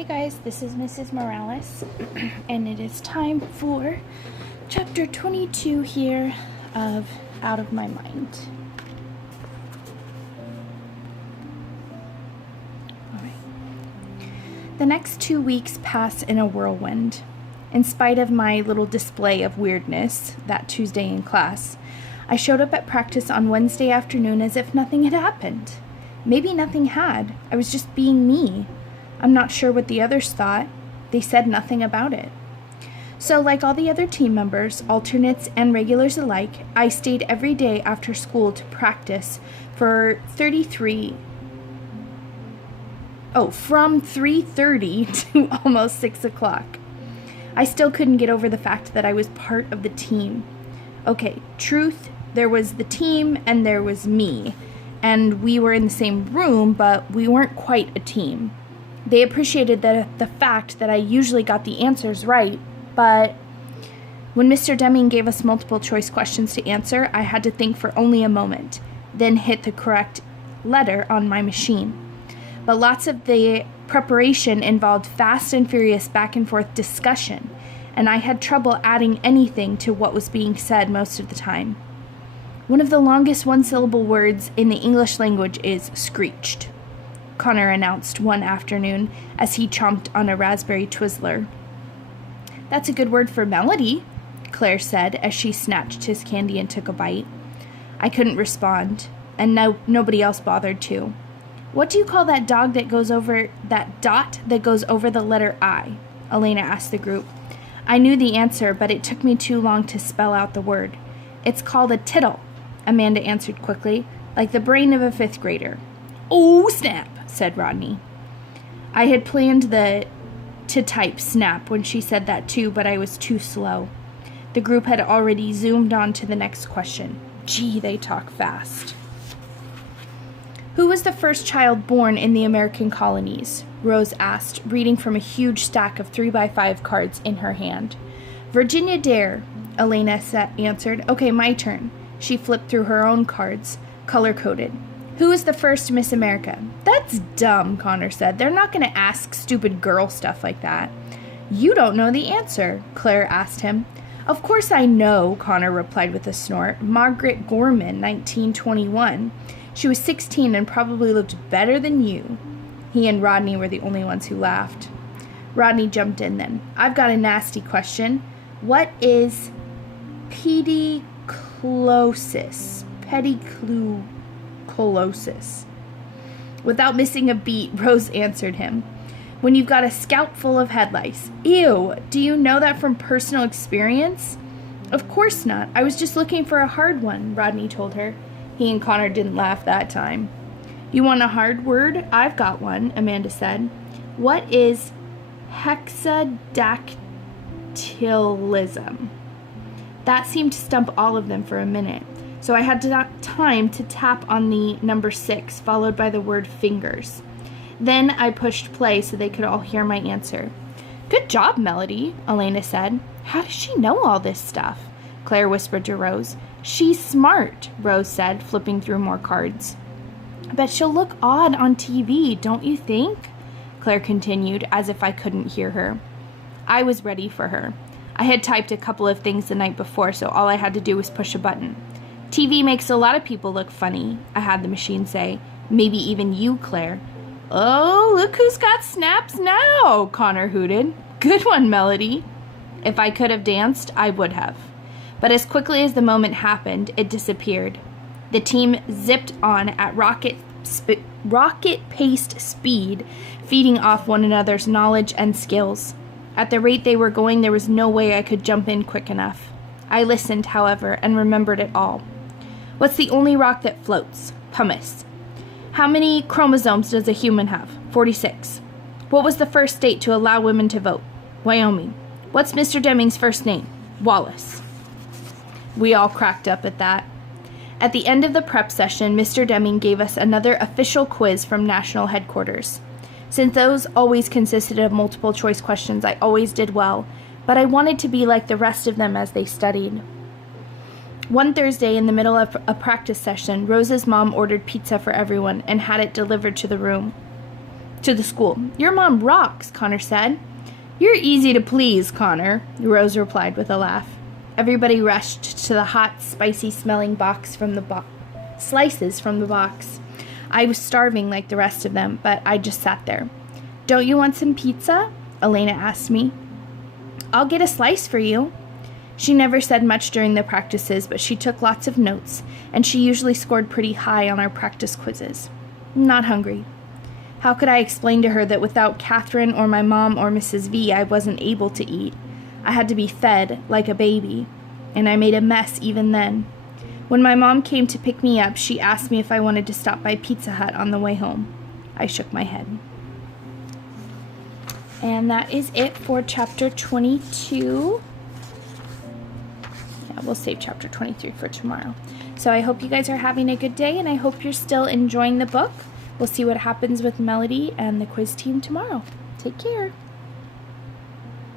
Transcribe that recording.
Hey guys, this is Mrs. Morales, and it is time for chapter 22 here of Out of My Mind. Alright. The next 2 weeks pass in a whirlwind. In spite of my little display of weirdness that Tuesday in class, I showed up at practice on Wednesday afternoon as if nothing had happened. Maybe nothing had. I was just being me. I'm not sure what the others thought. They said nothing about it. So, like all the other team members, alternates and regulars alike, I stayed every day after school to practice for from 3:30 to almost 6 o'clock. I still couldn't get over the fact that I was part of the team. Okay, truth, there was the team and there was me. And we were in the same room, but we weren't quite a team. They appreciated the fact that I usually got the answers right, but when Mr. Deming gave us multiple choice questions to answer, I had to think for only a moment, then hit the correct letter on my machine. But lots of the preparation involved fast and furious back and forth discussion, and I had trouble adding anything to what was being said most of the time. One of the longest one-syllable words in the English language is screeched, Connor announced one afternoon as he chomped on a raspberry Twizzler. That's a good word for melody, Claire said as she snatched his candy and took a bite. I couldn't respond, and nobody else bothered to. What do you call that dot that goes over the letter I? Elena asked the group. I knew the answer, but it took me too long to spell out the word. It's called a tittle, Amanda answered quickly, like the brain of a 5th grader. Oh, snap, said Rodney. I had planned to type snap when she said that too, but I was too slow. The group had already zoomed on to the next question. Gee, they talk fast. Who was the first child born in the American colonies? Rose asked, reading from a huge stack of 3x5 cards in her hand. Virginia Dare, Elena answered. Okay, my turn. She flipped through her own cards, color-coded. Who was the first Miss America? That's dumb, Connor said. They're not going to ask stupid girl stuff like that. You don't know the answer, Claire asked him. Of course I know, Connor replied with a snort. Margaret Gorman, 1921. She was 16 and probably looked better than you. He and Rodney were the only ones who laughed. Rodney jumped in then. I've got a nasty question. What is pediclosis? Pediclosis. Without missing a beat, Rose answered him. When you've got a scalp full of head lice. Ew, do you know that from personal experience? Of course not. I was just looking for a hard one, Rodney told her. He and Connor didn't laugh that time. You want a hard word? I've got one, Amanda said. What is hexadactylism? That seemed to stump all of them for a minute. So I had time to tap on the number 6, followed by the word fingers. Then I pushed play so they could all hear my answer. Good job, Melody, Elena said. How does she know all this stuff? Claire whispered to Rose. She's smart, Rose said, flipping through more cards. Bet she'll look odd on TV, don't you think? Claire continued, as if I couldn't hear her. I was ready for her. I had typed a couple of things the night before, so all I had to do was push a button. TV makes a lot of people look funny, I had the machine say. Maybe even you, Claire. Oh, look who's got snaps now, Connor hooted. Good one, Melody. If I could have danced, I would have. But as quickly as the moment happened, it disappeared. The team zipped on at rocket-paced speed, feeding off one another's knowledge and skills. At the rate they were going, there was no way I could jump in quick enough. I listened, however, and remembered it all. What's the only rock that floats? Pumice. How many chromosomes does a human have? 46. What was the first state to allow women to vote? Wyoming. What's Mr. Deming's first name? Wallace. We all cracked up at that. At the end of the prep session, Mr. Deming gave us another official quiz from national headquarters. Since those always consisted of multiple choice questions, I always did well, but I wanted to be like the rest of them as they studied. One Thursday in the middle of a practice session, Rose's mom ordered pizza for everyone and had it delivered to the room. to the school. Your mom rocks, Connor said. You're easy to please, Connor, Rose replied with a laugh. Everybody rushed to the hot, spicy-smelling box from the slices from the box. I was starving like the rest of them, but I just sat there. Don't you want some pizza? Elena asked me. I'll get a slice for you. She never said much during the practices, but she took lots of notes, and she usually scored pretty high on our practice quizzes. Not hungry. How could I explain to her that without Catherine or my mom or Mrs. V, I wasn't able to eat? I had to be fed like a baby, and I made a mess even then. When my mom came to pick me up, she asked me if I wanted to stop by Pizza Hut on the way home. I shook my head. And that is it for chapter 22. Yeah, we'll save chapter 23 for tomorrow. So I hope you guys are having a good day, and I hope you're still enjoying the book. We'll see what happens with Melody and the quiz team tomorrow. Take care.